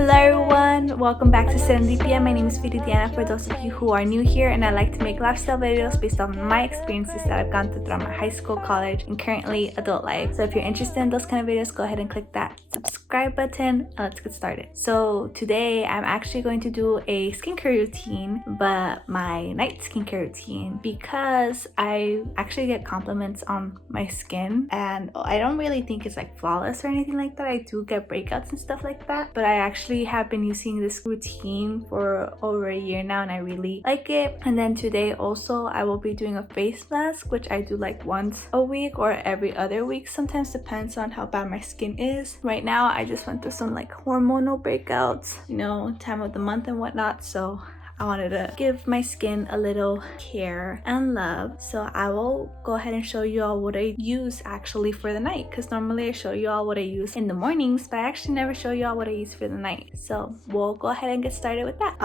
Hello everyone, welcome back to Serendipia. My name is Viridiana for those of you who are new here, and I like to make lifestyle videos based on my experiences that I've gone through throughout my high school, college, and currently adult life. So if you're interested in those kind of videos, go ahead and click that subscribe button and let's get started. So today I'm actually going to do a skincare routine, but my night skincare routine, because I actually get compliments on my skin and I don't really think it's like flawless or anything like that. I do get breakouts and stuff like that, but I actually have been using this routine for over a year now and I really like it. And then today also I will be doing a face mask, which I do like once a week or every other week, sometimes depends on how bad my skin is. Right now I just went through some like hormonal breakouts, you know, time of the month and whatnot, so I wanted to give my skin a little care and love. So I will go ahead and show you all what I use actually for the night, because normally I show you all what I use in the mornings, but I actually never show you all what I use for the night. So we'll go ahead and get started with that.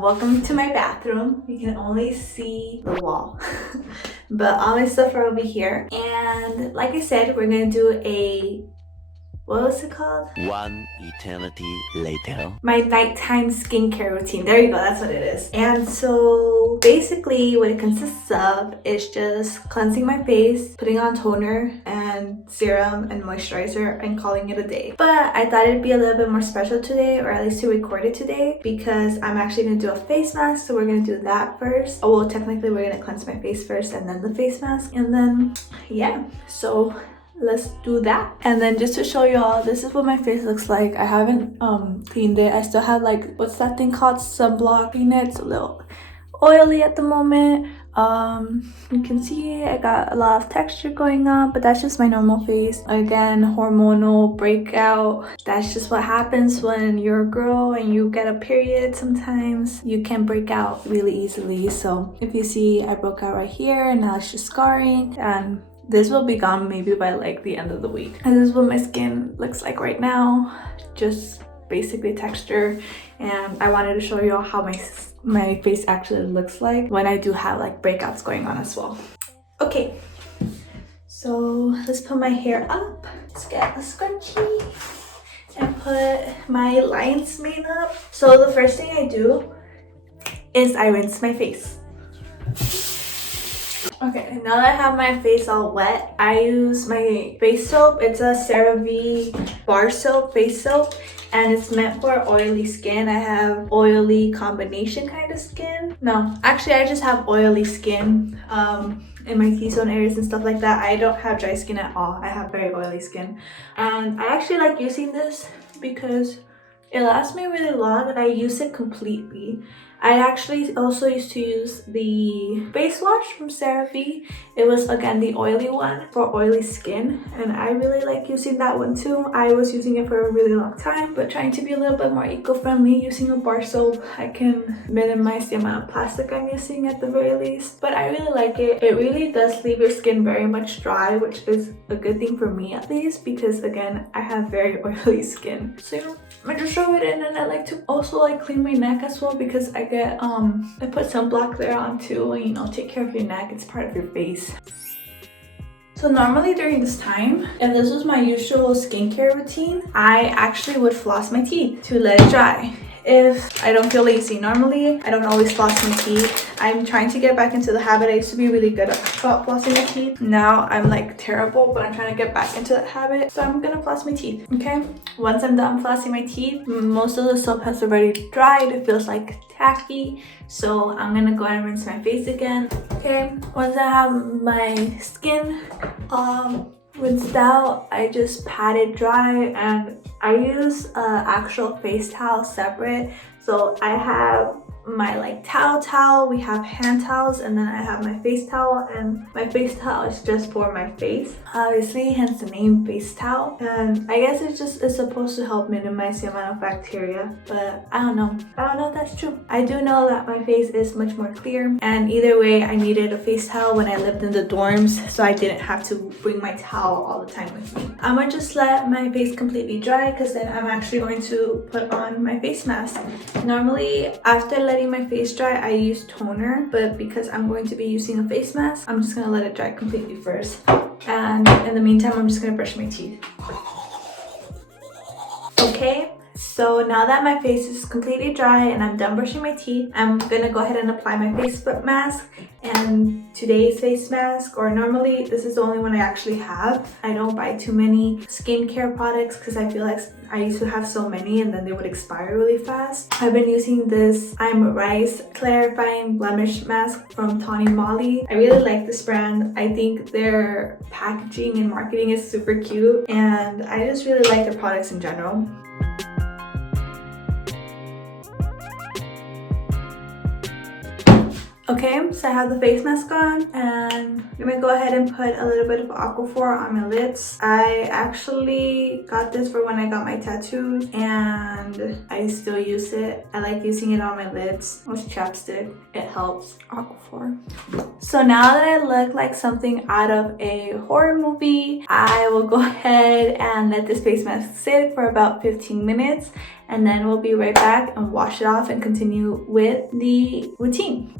Welcome to my bathroom. You can only see the wall but all my stuff are over here, and like I said, we're gonna do a, what was it called? One eternity later. My nighttime skincare routine. There you go, that's what it is. And so basically what it consists of is just cleansing my face, putting on toner and serum and moisturizer and calling it a day. But I thought it'd be a little bit more special today, or at least to record it today, because I'm actually going to do a face mask. So we're going to do that first. Oh, well, technically we're going to cleanse my face first and then the face mask. And then, yeah, so let's do that. And then just to show you all, this is what my face looks like. I haven't cleaned it. I still have like, what's that thing called, sunblock in it. It's a little oily at the moment. You can see I got a lot of texture going on, but that's just my normal face. Again, hormonal breakout. That's just what happens when you're a girl and you get a period. Sometimes you can break out really easily. So if you see, I broke out right here and now it's just scarring, and this will be gone maybe by like the end of the week. And this is what my skin looks like right now, just basically texture. And I wanted to show you all how my face actually looks like when I do have like breakouts going on as well. Okay, so let's put my hair up. Let's get a scrunchie and put my lion's mane up. So the first thing I do is I rinse my face. Okay, now that I have my face all wet, I use my face soap. It's a CeraVe bar soap, face soap, and it's meant for oily skin. I have oily combination kind of skin. No, actually I just have oily skin in my T-zone areas and stuff like that. I don't have dry skin at all. I have very oily skin. And I actually like using this because it lasts me really long and I use it completely. I actually also used to use the face wash from CeraVe. It was, again, the oily one for oily skin, and I really like using that one too. I was using it for a really long time, but trying to be a little bit more eco-friendly using a bar soap, I can minimize the amount of plastic I'm using at the very least. But I really like it. It really does leave your skin very much dry, which is a good thing for me at least, because again, I have very oily skin. So you know, I just throw it in, and I like to also like clean my neck as well, because I put sunblock there on too, and you know, take care of your neck. It's part of your face. So normally during this time, if this was my usual skincare routine, I actually would floss my teeth to let it dry. If I don't feel lazy, normally I don't always floss my teeth. I'm trying to get back into the habit. I used to be really good about flossing my teeth. Now I'm like terrible, but I'm trying to get back into that habit. So I'm gonna floss my teeth, okay? Once I'm done flossing my teeth, most of the soap has already dried. It feels like tacky. So I'm gonna go ahead and rinse my face again. Okay, once I have my skin rinsed out, I just pat it dry, and I use an actual face towel separate. So I have my like towel, we have hand towels, and then I have my face towel, and my face towel is just for my face, obviously, hence the name face towel. And I guess it's supposed to help minimize the amount of bacteria, but I don't know if that's true. I do know that my face is much more clear, and either way I needed a face towel when I lived in the dorms, so I didn't have to bring my towel all the time with me. I'm gonna just let my face completely dry, because then I'm actually going to put on my face mask. Normally after letting my face dry, I use toner, but because I'm going to be using a face mask, I'm just gonna let it dry completely first. And in the meantime, I'm just gonna brush my teeth. Okay, so So now that my face is completely dry and I'm done brushing my teeth, I'm gonna go ahead and apply my face mask. And today's face mask, or normally this is the only one I actually have. I don't buy too many skincare products because I feel like I used to have so many and then they would expire really fast. I've been using this I'm Rice Clarifying Blemish Mask from Tawny Molly. I really like this brand. I think their packaging and marketing is super cute, and I just really like their products in general. Okay, so I have the face mask on, and I'm gonna go ahead and put a little bit of Aquaphor on my lids. I actually got this for when I got my tattoos, and I still use it. I like using it on my lids with chapstick. It helps. Aquaphor. So now that I look like something out of a horror movie, I will go ahead and let this face mask sit for about 15 minutes, and then we'll be right back and wash it off and continue with the routine.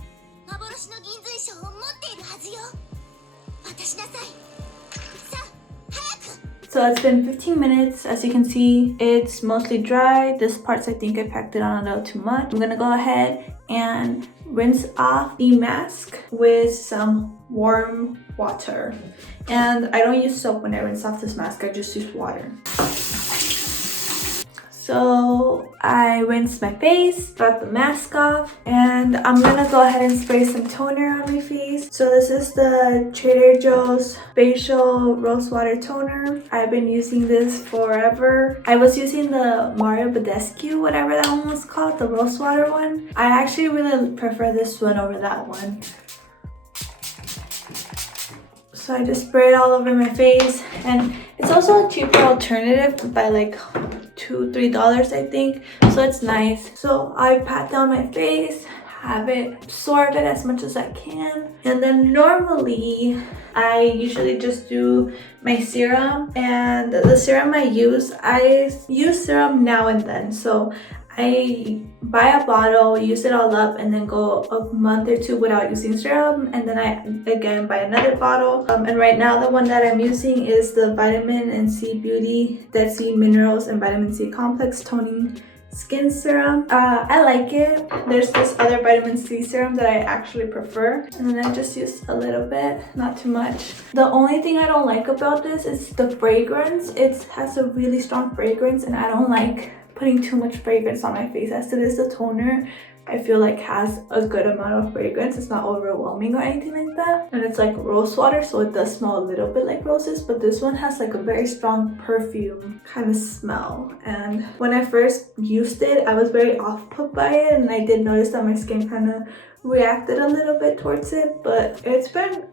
So it's been 15 minutes. As you can see, it's mostly dry. This parts, I think I packed it on a little too much. I'm gonna go ahead and rinse off the mask with some warm water. And I don't use soap when I rinse off this mask, I just use water. So I rinsed my face, got the mask off, and I'm gonna go ahead and spray some toner on my face. So this is the Trader Joe's Facial Rose Water Toner. I've been using this forever. I was using the Mario Badescu, whatever that one was called, the Rose Water one. I actually really prefer this one over that one. So I just spray it all over my face, and it's also a cheaper alternative by like $2-3 I think, so it's nice. So I pat down my face, have it absorb it as much as I can, and then normally I usually just do my serum. And the serum I use serum now and then, so I buy a bottle, use it all up, and then go a month or two without using serum, and then I again buy another bottle. And right now the one that I'm using is the Vitamin C Beauty Dead Sea Minerals and Vitamin C Complex Toning Skin Serum. I like it. There's this other vitamin C serum that I actually prefer, and then I just use a little bit, not too much. The only thing I don't like about this is the fragrance. It has a really strong fragrance, and I don't like putting too much fragrance on my face. As it is, the toner I feel like has a good amount of fragrance. It's not overwhelming or anything like that, and it's like rose water, so it does smell a little bit like roses, but this one has like a very strong perfume kind of smell. And when I first used it, I was very off-put by it, and I did notice that my skin kind of reacted a little bit towards it, but it's been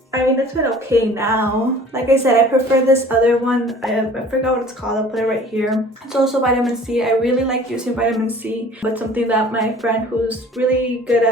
okay now. Like I said, I prefer this other one. I forgot what it's called. I'll put it right here. It's also vitamin C. I really like using vitamin C, but something that my friend who's really good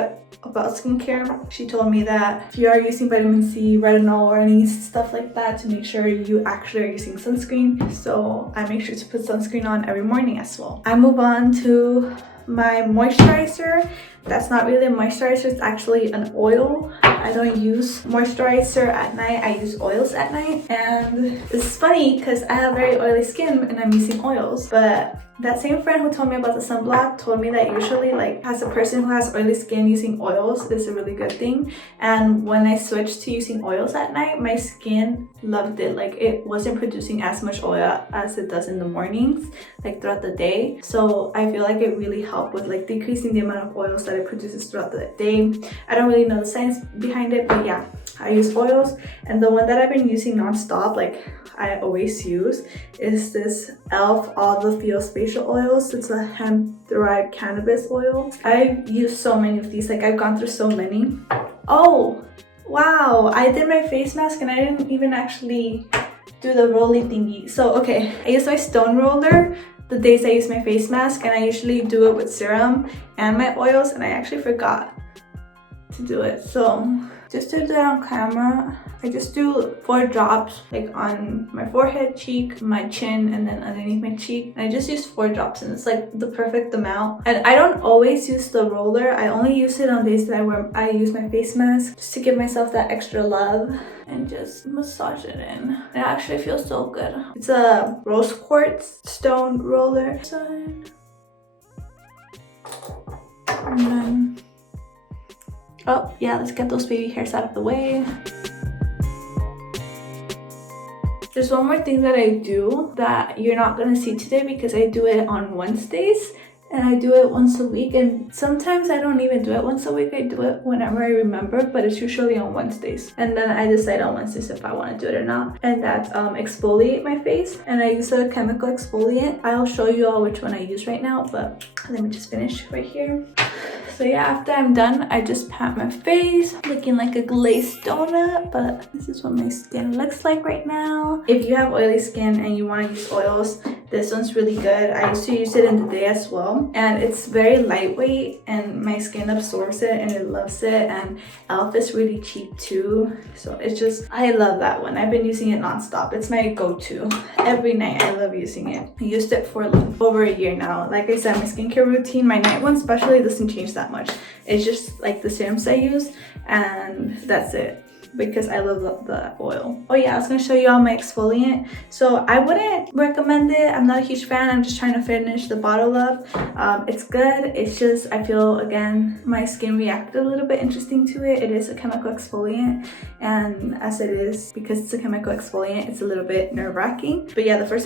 about skincare, she told me that if you are using vitamin C, retinol, or any stuff like that, to make sure you actually are using sunscreen. So I make sure to put sunscreen on every morning as well. I move on to my moisturizer. That's not really a moisturizer, it's actually an oil. I don't use moisturizer at night, I use oils at night. And this is funny because I have very oily skin and I'm using oils, but that same friend who told me about the sunblock told me that usually, like, as a person who has oily skin, using oils is a really good thing. And when I switched to using oils at night, my skin loved it. Like, it wasn't producing as much oil as it does in the mornings, like throughout the day. So I feel like it really helped with like decreasing the amount of oils that it produces throughout the day. I don't really know the science behind it, but yeah, I use oils. And the one that I've been using non-stop, like I always use, is this e.l.f. All the Feels facial oils. It's a hemp-derived cannabis oil. I've used so many of these, like I've gone through so many. Oh, wow, I did my face mask and I didn't even actually do the rolly thingy. So okay, I use my stone roller the days I use my face mask, and I usually do it with serum and my oils, and I actually forgot to do it. So just to do that on camera, I just do 4 drops, like on my forehead, cheek, my chin, and then underneath my cheek. And I just use 4 drops, and it's like the perfect amount. And I don't always use the roller. I only use it on days that I use my face mask, just to give myself that extra love and just massage it in. And it actually feels so good. It's a rose quartz stone roller. And then, oh yeah, let's get those baby hairs out of the way. There's one more thing that I do that you're not gonna see today because I do it on Wednesdays. And I do it once a week, and sometimes I don't even do it once a week. I do it whenever I remember, but it's usually on Wednesdays. And then I decide on Wednesdays if I want to do it or not. And that's exfoliate my face. And I use a chemical exfoliant. I'll show you all which one I use right now, but let me just finish right here. So yeah, after I'm done, I just pat my face, looking like a glazed donut, but this is what my skin looks like right now. If you have oily skin and you want to use oils, this one's really good. I used to use it in the day as well, and it's very lightweight and my skin absorbs it and it loves it, and e.l.f. is really cheap too. So it's just, I love that one. I've been using it non-stop. It's my go-to. Every night I love using it. I used it for over a year now. Like I said, my skincare routine, my night one especially, doesn't change that much. It's just like the serums I use and that's it, because I love the oil. Oh yeah, I was gonna show you all my exfoliant. So I wouldn't recommend it. I'm not a huge fan. I'm just trying to finish the bottle up. It's good. It's just, I feel, again, my skin reacted a little bit interesting to it. It is a chemical exfoliant, and as it is, because it's a chemical exfoliant, it's a little bit nerve-wracking. But yeah, the first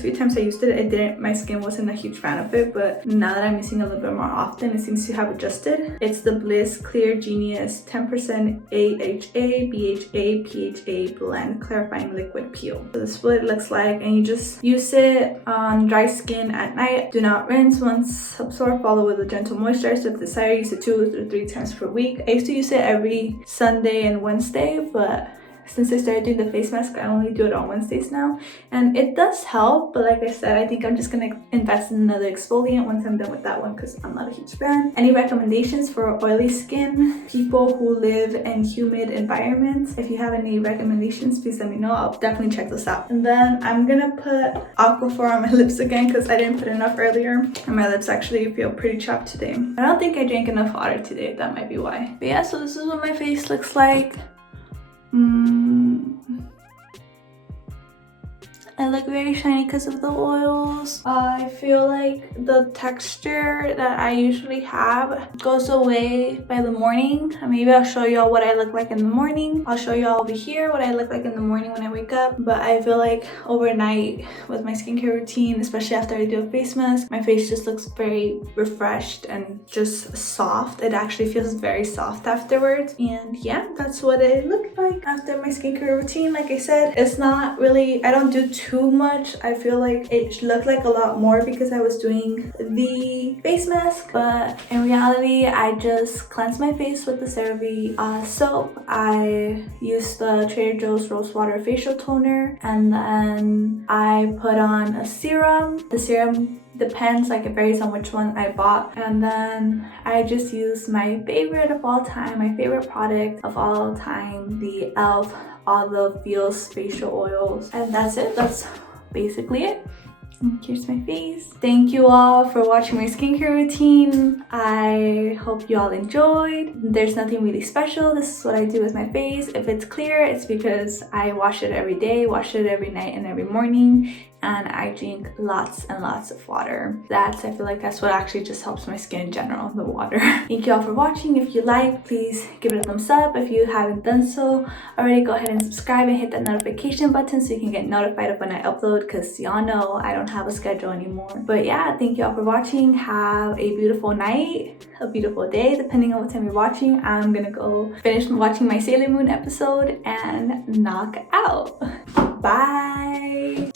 few times I used it, my skin wasn't a huge fan of it, but now that I'm using it a little bit more often, it seems to have adjusted. It's the Bliss Clear Genius 10% AHA BHA PHA blend clarifying liquid peel. So this is what it looks like, and you just use it on dry skin at night. Do not rinse. Once absorbed, follow with a gentle moisturizer. If desired, use it 2 or 3 times per week. I used to use it every Sunday and Wednesday, but since I started doing the face mask, I only do it on Wednesdays now, and it does help. But like I said, I think I'm just gonna invest in another exfoliant once I'm done with that one, because I'm not a huge fan. Any recommendations for oily skin, people who live in humid environments? If you have any recommendations, please let me know. I'll definitely check this out. And then I'm gonna put Aquaphor on my lips again because I didn't put enough earlier, and my lips actually feel pretty chapped today. I don't think I drank enough water today. That might be why. But yeah, so this is what my face looks like. I look very shiny because of the oils. I feel like the texture that I usually have goes away by the morning. Maybe I'll show y'all what I look like in the morning. I'll show y'all over here what I look like in the morning when I wake up. But I feel like overnight with my skincare routine, especially after I do a face mask, my face just looks very refreshed and just soft. It actually feels very soft afterwards. And yeah, that's what it looked like after my skincare routine. Like I said, it's not really, I don't do too much. I feel like it looked like a lot more because I was doing the face mask, but in reality I just cleansed my face with the CeraVe soap. I used the Trader Joe's Rose Water facial toner, and then I put on a serum. The serum depends, like it varies on which one I bought, and then I just used my favorite of all time, my favorite product of all time, the e.l.f. Olive Feels facial oils, and that's it. That's basically it. And here's my face. Thank you all for watching my skincare routine. I hope you all enjoyed. There's nothing really special. This is what I do with my face. If it's clear, it's because I wash it every day, wash it every night and every morning, and I drink lots and lots of water. I feel like that's what actually just helps my skin in general, the water. Thank you all for watching. If you like, please give it a thumbs up. If you haven't done so already, go ahead and subscribe and hit that notification button so you can get notified of when I upload, because y'all know I don't have a schedule anymore. But yeah, thank you all for watching. Have a beautiful night, a beautiful day, depending on what time you're watching. I'm gonna go finish watching my Sailor Moon episode and knock out. Bye.